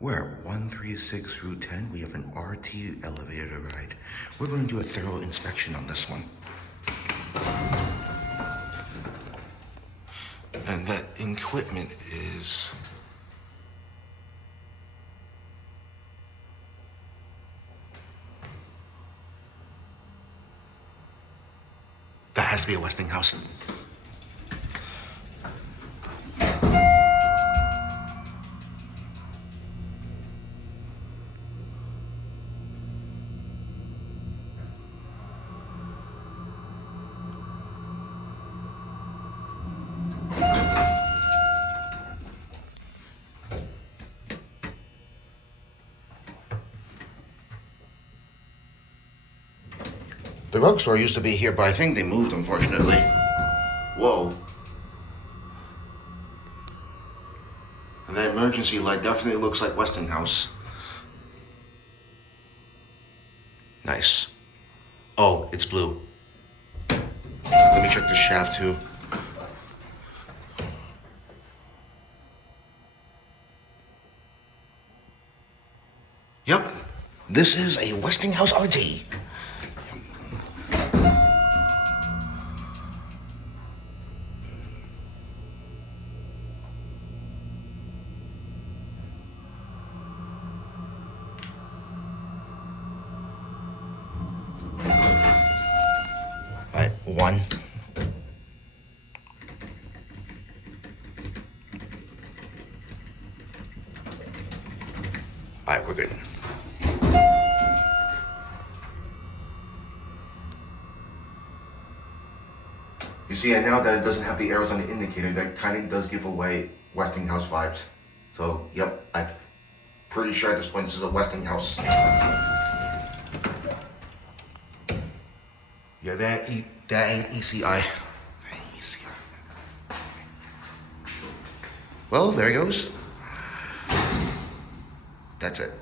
We're at 136 Route 10. We have an RT elevator ride. We're going to do a thorough inspection on this one. And that equipment is... That has to be a Westinghouse. The rug store used to be here, but I think they moved, unfortunately. Whoa. And that emergency light definitely looks like Westinghouse. Nice. Oh, it's blue. Let me check the shaft too. Yep, this is a Westinghouse RT. Alright, one. Alright, we're good. You see, and now that it doesn't have the arrows on the indicator, that kind of does give away Westinghouse vibes. So, yep, I'm pretty sure at this point this is a Westinghouse. Yeah, that ain't ECI. Well, there he goes. That's it.